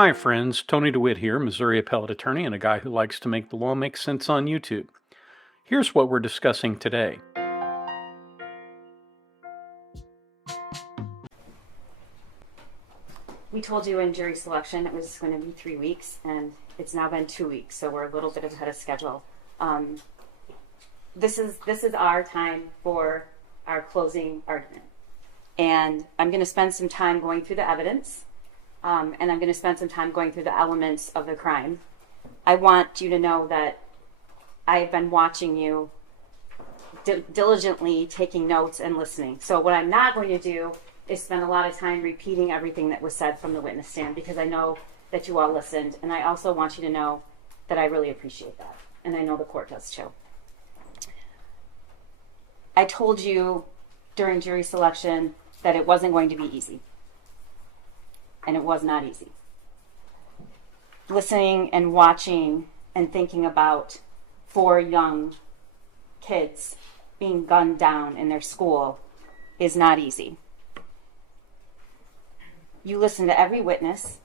Hi friends, Tony DeWitt here, Missouri appellate attorney and a guy who likes to make the law make sense on YouTube. Here's what we're discussing today. We told you in jury selection it was going to be 3 weeks, and it's now been 2 weeks, so we're a little bit ahead of schedule. This is our time for our closing argument, and I'm going to spend some time going through the evidence, and I'm going to spend some time going through the elements of the crime. I want you to know that I've been watching you diligently, taking notes and listening. So what I'm not going to do is spend a lot of time repeating everything that was said from the witness stand, because I know that you all listened, and I also want you to know that I really appreciate that, and I know the court does too. I told you during jury selection that it wasn't going to be easy, and it was not easy. Listening and watching and thinking about 4 young kids being gunned down in their school is not easy. You listen to every witness,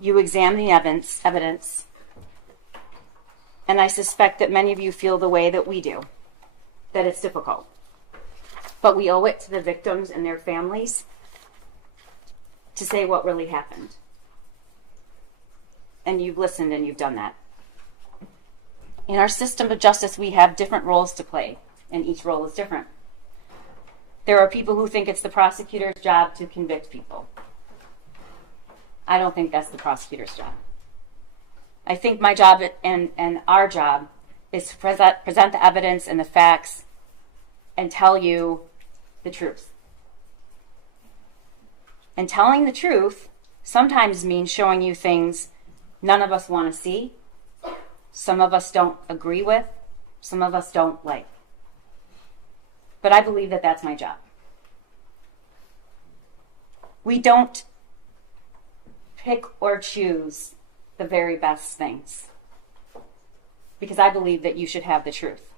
you examine the evidence, and I suspect that many of you feel the way that we do, that it's difficult. But we owe it to the victims and their families to say what really happened. And you've listened and you've done that. In our system of justice, we have different roles to play, and each role is different. There are people who think it's the prosecutor's job to convict people. I don't think that's the prosecutor's job. I think my job and our job is to present the evidence and the facts and tell you the truth. And telling the truth sometimes means showing you things none of us want to see, some of us don't agree with, some of us don't like. But I believe that that's my job. We don't pick or choose the very best things, because I believe that you should have the truth.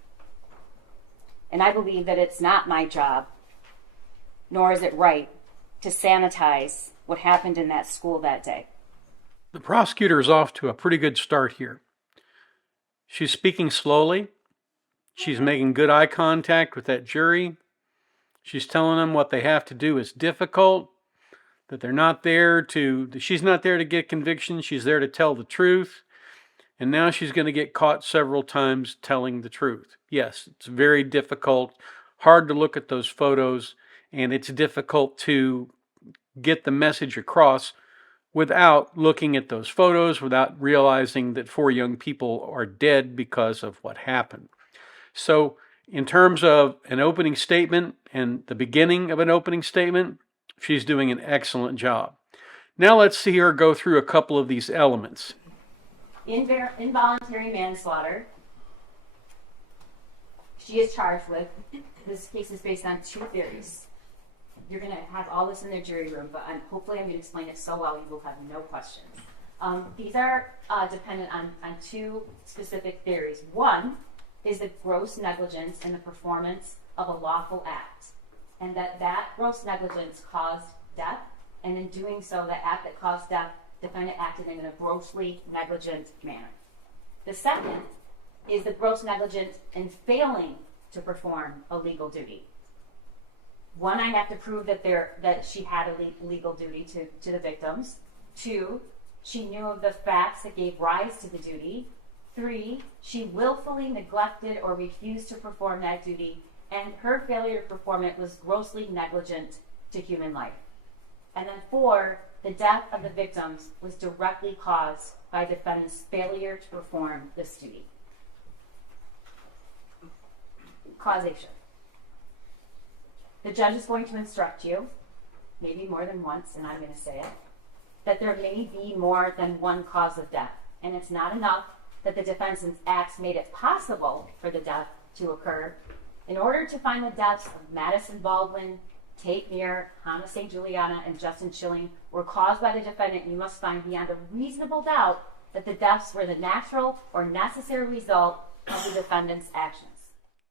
And I believe that it's not my job, nor is it right, to sanitize what happened in that school that day. The prosecutor is off to a pretty good start here. She's speaking slowly. She's making good eye contact with that jury. She's telling them what they have to do is difficult, that she's not there to get conviction, she's there to tell the truth. And now she's going to get caught several times telling the truth. Yes, it's very difficult, hard to look at those photos, and it's difficult to get the message across without looking at those photos, without realizing that 4 young people are dead because of what happened. So in terms of an opening statement and the beginning of an opening statement, she's doing an excellent job. Now let's see her go through a couple of these elements. Involuntary manslaughter, she is charged with. This case is based on 2 theories. You're going to have all this in the jury room, but hopefully I'm going to explain it so well you will have no questions. These are dependent on 2 specific theories. One is the gross negligence in the performance of a lawful act, and that gross negligence caused death, and in doing so, the act that caused death, defendant acted in a grossly negligent manner. The second is the gross negligence in failing to perform a legal duty. One, I have to prove that she had a legal duty to the victims. 2, she knew of the facts that gave rise to the duty. 3, she willfully neglected or refused to perform that duty, and her failure to perform it was grossly negligent to human life. And then 4, the death of the victims was directly caused by defendant's failure to perform this duty. Causation. The judge is going to instruct you, maybe more than once, and I'm going to say it, that there may be more than one cause of death. And it's not enough that the defendant's acts made it possible for the death to occur. In order to find the deaths of Madison Baldwin, Tate Muir, Hannah St. Juliana, and Justin Schilling were caused by the defendant, you must find beyond a reasonable doubt that the deaths were the natural or necessary result of the defendant's actions.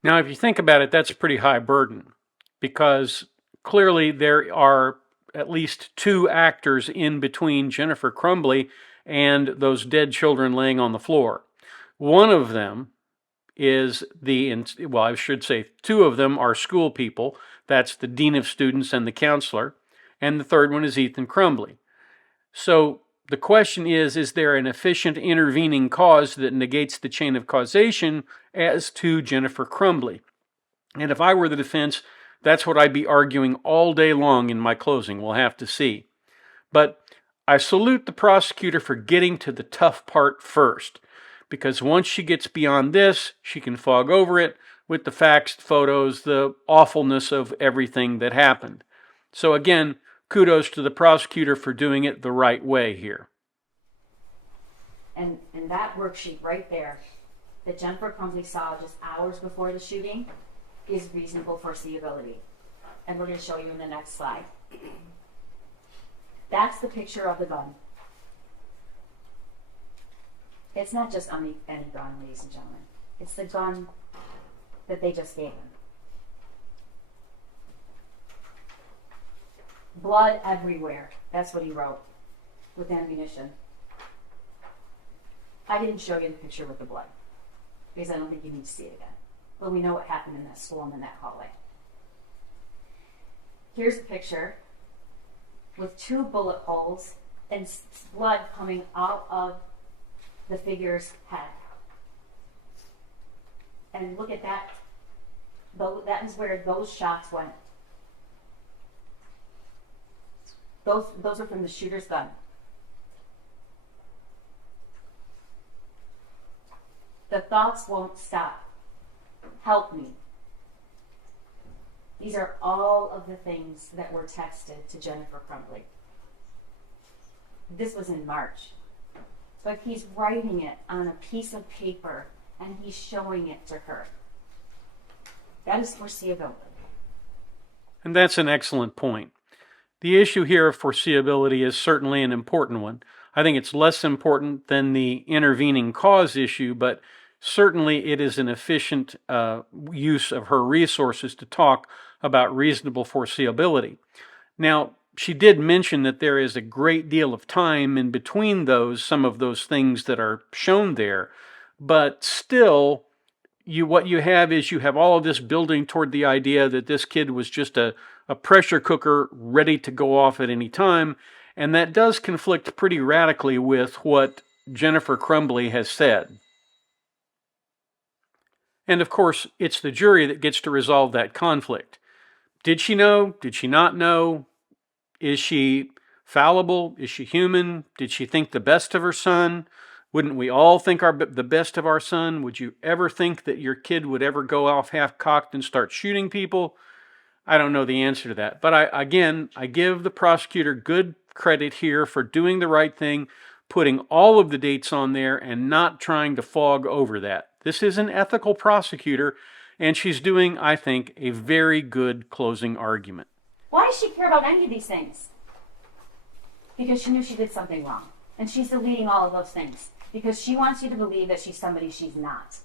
Now, if you think about it, that's a pretty high burden, because clearly there are at least two actors in between Jennifer Crumbly and those dead children laying on the floor. One of them is well, I should say two of them are school people. That's the dean of students and the counselor. And the third one is Ethan Crumbly. So the question is there an efficient intervening cause that negates the chain of causation as to Jennifer Crumbly? And if I were the defense, that's what I'd be arguing all day long in my closing. We'll have to see. But I salute the prosecutor for getting to the tough part first, because once she gets beyond this, she can fog over it with the facts, photos, the awfulness of everything that happened. So again, kudos to the prosecutor for doing it the right way here. And that worksheet right there that Jennifer Crumbly saw just hours before the shooting is reasonable foreseeability. And we're going to show you in the next slide. That's the picture of the gun. It's not just any gun, ladies and gentlemen. It's the gun that they just gave him. Blood everywhere. That's what he wrote with ammunition. I didn't show you the picture with the blood because I don't think you need to see it again. But we know what happened in that school and in that hallway. Here's a picture with 2 bullet holes and blood coming out of the figure's head. And look at that. That is where those shots went. Those are from the shooter's gun. The thoughts won't stop. Help me. These are all of the things that were texted to Jennifer Crumbly. This was in March. But he's writing it on a piece of paper and he's showing it to her. That is foreseeability. And that's an excellent point. The issue here of foreseeability is certainly an important one. I think it's less important than the intervening cause issue, but certainly it is an efficient use of her resources to talk about reasonable foreseeability. Now, she did mention that there is a great deal of time in between some of those things that are shown there, but still, what you have is you have all of this building toward the idea that this kid was just a pressure cooker ready to go off at any time, and that does conflict pretty radically with what Jennifer Crumbly has said. And of course, it's the jury that gets to resolve that conflict. Did she know? Did she not know? Is she fallible? Is she human? Did she think the best of her son? Wouldn't we all think the best of our son? Would you ever think that your kid would ever go off half-cocked and start shooting people? I don't know the answer to that. But I give the prosecutor good credit here for doing the right thing, putting all of the dates on there and not trying to fog over that. This is an ethical prosecutor, and she's doing, I think, a very good closing argument. Why does she care about any of these things? Because she knew she did something wrong. And she's deleting all of those things. Because she wants you to believe that she's somebody she's not.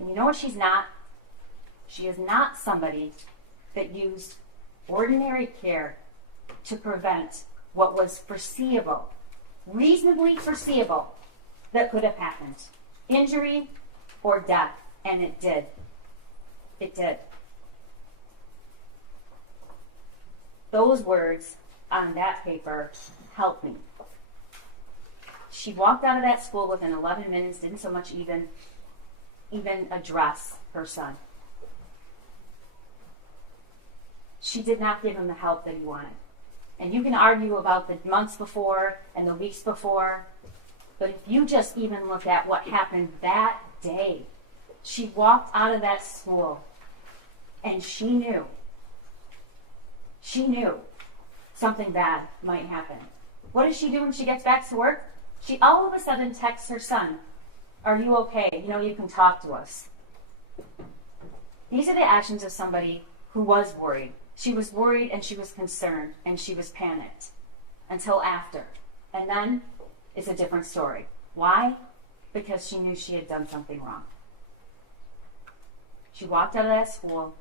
And you know what she's not? She is not somebody that used ordinary care to prevent what was foreseeable, reasonably foreseeable, that could have happened. Injury or death. And it did. It did. Those words on that paper helped me. She walked out of that school within 11 minutes, didn't so much even address her son. She did not give him the help that he wanted. And you can argue about the months before and the weeks before, but if you just even look at what happened that day, she walked out of that school and she knew something bad might happen. What does she do when she gets back to work? She all of a sudden texts her son, "Are you okay? You can talk to us." These are the actions of somebody who was worried. She was worried and she was concerned and she was panicked until after. And then it's a different story. Why? Because she knew she had done something wrong. She walked out of that school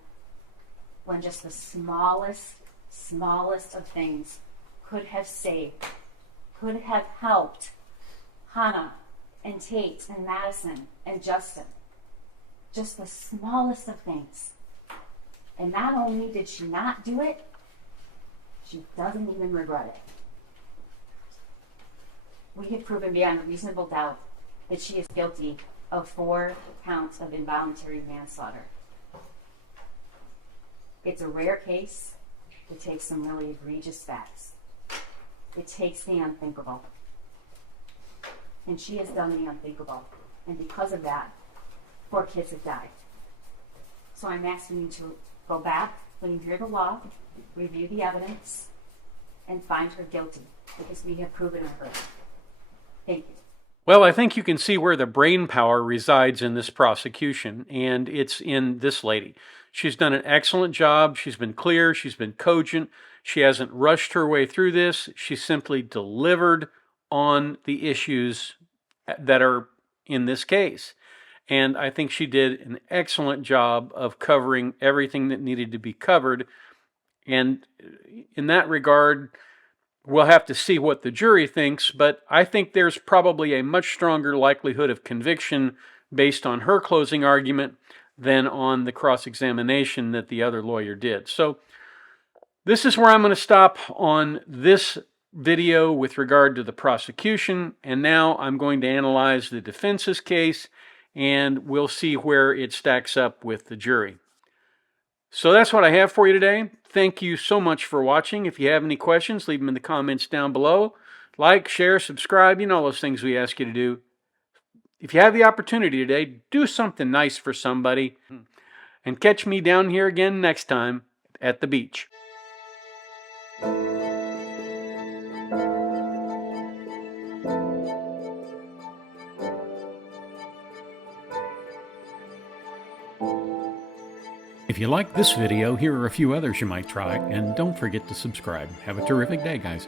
when just the smallest smallest of things could have saved, could have helped Hannah and Tate and Madison and Justin. Just the smallest of things. And not only did she not do it, she doesn't even regret it. We have proven beyond a reasonable doubt that she is guilty of 4 counts of involuntary manslaughter. It's a rare case. It takes some really egregious facts. It takes the unthinkable. And she has done the unthinkable. And because of that, 4 kids have died. So I'm asking you to go back when you hear the law, review the evidence, and find her guilty, because we have proven her. Thank you. Well, I think you can see where the brain power resides in this prosecution, and it's in this lady. She's done an excellent job. She's been clear. She's been cogent. She hasn't rushed her way through this. She simply delivered on the issues that are in this case. And I think she did an excellent job of covering everything that needed to be covered. And in that regard, we'll have to see what the jury thinks, but I think there's probably a much stronger likelihood of conviction based on her closing argument than on the cross-examination that the other lawyer did. So this is where I'm going to stop on this video with regard to the prosecution, and now I'm going to analyze the defense's case, and we'll see where it stacks up with the jury. So that's what I have for you today. Thank you so much for watching. If you have any questions, leave them in the comments down below. Like, share, subscribe, you know those things we ask you to do. If you have the opportunity today, do something nice for somebody. And catch me down here again next time at the beach. If you like this video, here are a few others you might try, and don't forget to subscribe. Have a terrific day, guys.